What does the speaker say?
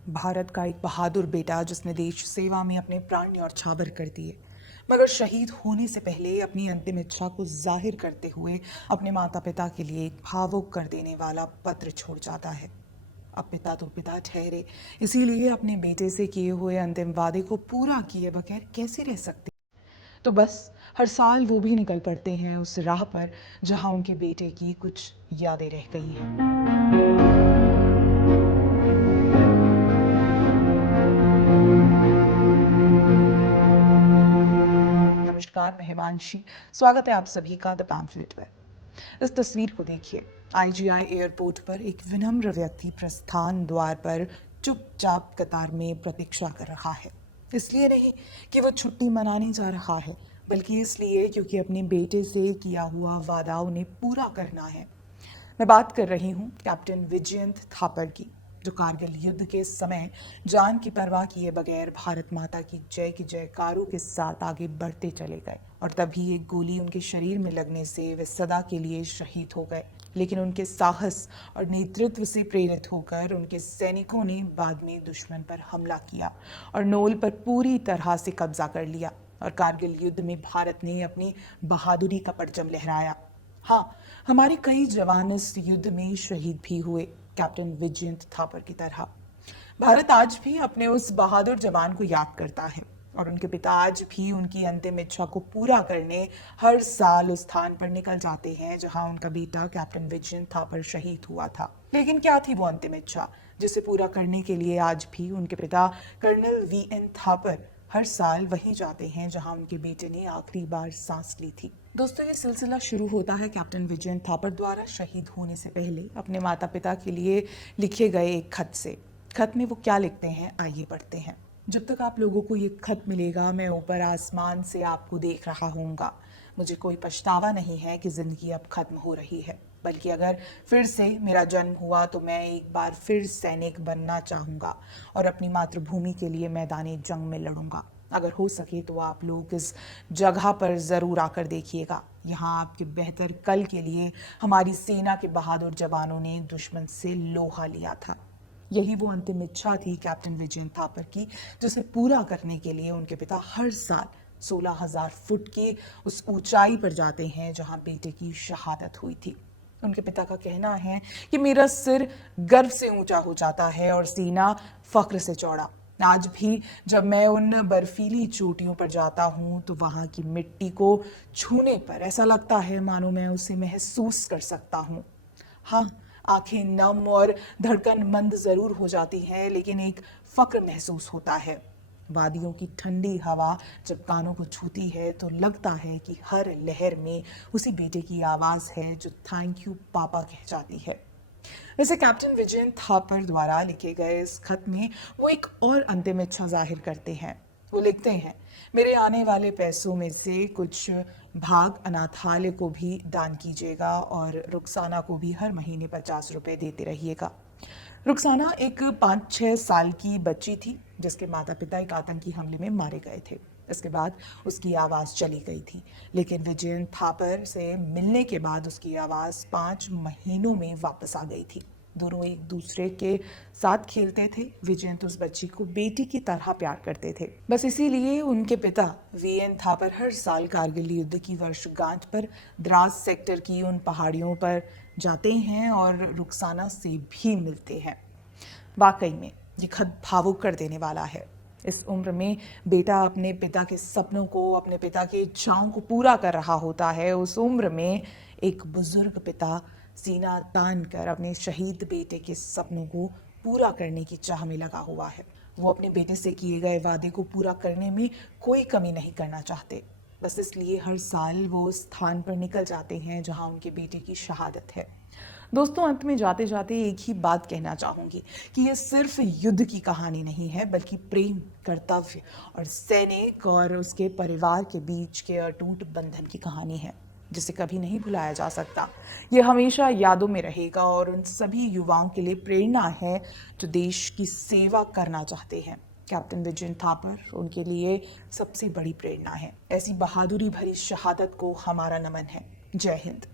भारत का एक बहादुर बेटा जिसने देश सेवा में अपने प्राण न्यौछावर कर दिए, मगर शहीद होने से पहले अपनी अंतिम इच्छा को जाहिर करते हुए अपने माता पिता के लिए एक भावुक कर देने वाला पत्र छोड़ जाता है। अब पिता तो पिता ठहरे, इसीलिए अपने बेटे से किए हुए अंतिम वादे को पूरा किए बगैर कैसे रह सकते। तो बस हर साल वो भी निकल पड़ते हैं उस राह पर जहां उनके बेटे की कुछ यादें रह गई हैं। नमस्कार, मैं हिमांशी। स्वागत है आप सभी का द पैम्फलेट पर। इस तस्वीर को देखिए। आईजीआई एयरपोर्ट पर एक विनम्र व्यक्ति प्रस्थान द्वार पर चुपचाप कतार में प्रतीक्षा कर रहा है। इसलिए नहीं कि वो छुट्टी मनाने जा रहा है, बल्कि इसलिए क्योंकि अपने बेटे से किया हुआ वादा उन्हें पूरा करना है। मैं बात कर रही हूँ कैप्टन विजयंत थापर की, जो कारगिल युद्ध के समय जान की परवाह किए बगैर भारत माता की जयकारों के साथ आगे बढ़ते चले गए और तभी एक गोली उनके शरीर में लगने से वे सदा के लिए शहीद हो गए। लेकिन उनके साहस और नेतृत्व से प्रेरित होकर उनके सैनिकों ने बाद में दुश्मन पर हमला किया और नोल पर पूरी तरह से कब्जा कर लिया और कारगिल युद्ध में भारत ने अपनी बहादुरी का परचम लहराया। हाँ, हमारे कई जवान इस युद्ध में शहीद भी हुए, कैप्टन विजयंत थापर की तरह। भारत आज भी अपने उस बहादुर जवान को याद करता है और उनके पिता आज भी उनकी अंतिम इच्छा को पूरा करने हर साल उस स्थान पर निकल जाते हैं जहां उनका बेटा कैप्टन विजयंत थापर शहीद हुआ था। लेकिन क्या थी वो अंतिम इच्छा जिसे पूरा करने के लिए आज भी उनके पिता कर्नल वीएन थापर हर साल वहीं जाते हैं जहां उनके बेटे ने आखिरी बार सांस ली थी। दोस्तों, ये सिलसिला शुरू होता है कैप्टन विजयंत थापर द्वारा शहीद होने से पहले अपने माता पिता के लिए लिखे गए एक खत से। खत में वो क्या लिखते हैं, आइए पढ़ते हैं। जब तक आप लोगों को ये खत मिलेगा, मैं ऊपर आसमान से आपको देख रहा हूँगा। मुझे कोई पछतावा नहीं है कि जिंदगी अब खत्म हो रही है, बल्कि अगर फिर से मेरा जन्म हुआ तो मैं एक बार फिर सैनिक बनना चाहूँगा और अपनी मातृभूमि के लिए मैदानी जंग में लड़ूंगा। अगर हो सके तो आप लोग इस जगह पर ज़रूर आकर देखिएगा। यहाँ आपके बेहतर कल के लिए हमारी सेना के बहादुर जवानों ने दुश्मन से लोहा लिया था। यही वो अंतिम इच्छा थी कैप्टन विजयंत थापर की, जिसे पूरा करने के लिए उनके पिता हर साल 16,000 फुट की उस ऊंचाई पर जाते हैं जहां बेटे की शहादत हुई थी। उनके पिता का कहना है कि मेरा सिर गर्व से ऊंचा हो जाता है और सीना फक्र से चौड़ा। आज भी जब मैं उन बर्फीली चोटियों पर जाता हूं तो वहां की मिट्टी को छूने पर ऐसा लगता है मानो मैं उसे महसूस कर सकता हूं। हाँ, आंखें नम और धड़कन मंद जरूर हो जाती है, लेकिन एक फक्र महसूस होता है। वादियों की ठंडी हवा जब कानों को छूती है तो लगता है कि हर लहर में उसी बेटे की आवाज़ है जो थैंक यू पापा कह जाती है। वैसे कैप्टन विजयंत थापर द्वारा लिखे गए इस खत में वो एक और अंतिम इच्छा जाहिर करते हैं। वो लिखते हैं, मेरे आने वाले पैसों में से कुछ भाग अनाथालय को भी दान कीजिएगा और रुखसाना को भी हर महीने 50 रुपए देते रहिएगा। रुखसाना एक 5-6 साल की बच्ची थी जिसके माता पिता एक आतंकी हमले में मारे गए थे। इसके बाद उसकी आवाज़ चली गई थी, लेकिन विजयंत थापर से मिलने के बाद उसकी आवाज़ 5 महीनों में वापस आ गई थी। दोनों एक दूसरे के साथ खेलते थे। विजयंत उस बच्ची को बेटी की तरह प्यार करते थे। बस इसीलिए उनके पिता वीएन थापर हर साल कारगिल युद्ध की वर्षगांठ पर द्रास सेक्टर की उन पहाड़ियों पर जाते हैं और रुखसाना से भी मिलते हैं। वाकई में ये खत भावुक कर देने वाला है। इस उम्र में बेटा अपने पिता के सपनों को, अपने पिता की इच्छाओं को पूरा कर रहा होता है। उस उम्र में एक बुजुर्ग पिता सीना तान कर अपने शहीद बेटे के सपनों को पूरा करने की चाह में लगा हुआ है। वो अपने बेटे से किए गए वादे को पूरा करने में कोई कमी नहीं करना चाहते। बस इसलिए हर साल वो उस स्थान पर निकल जाते हैं जहां उनके बेटे की शहादत है। दोस्तों, अंत में जाते जाते एक ही बात कहना चाहूंगी कि ये सिर्फ युद्ध की कहानी नहीं है, बल्कि प्रेम, कर्तव्य और सैनिक और उसके परिवार के बीच के अटूट बंधन की कहानी है, जिसे कभी नहीं भुलाया जा सकता। ये हमेशा यादों में रहेगा और उन सभी युवाओं के लिए प्रेरणा है जो देश की सेवा करना चाहते हैं। कैप्टन विजयंत थापर उनके लिए सबसे बड़ी प्रेरणा है। ऐसी बहादुरी भरी शहादत को हमारा नमन है। जय हिंद।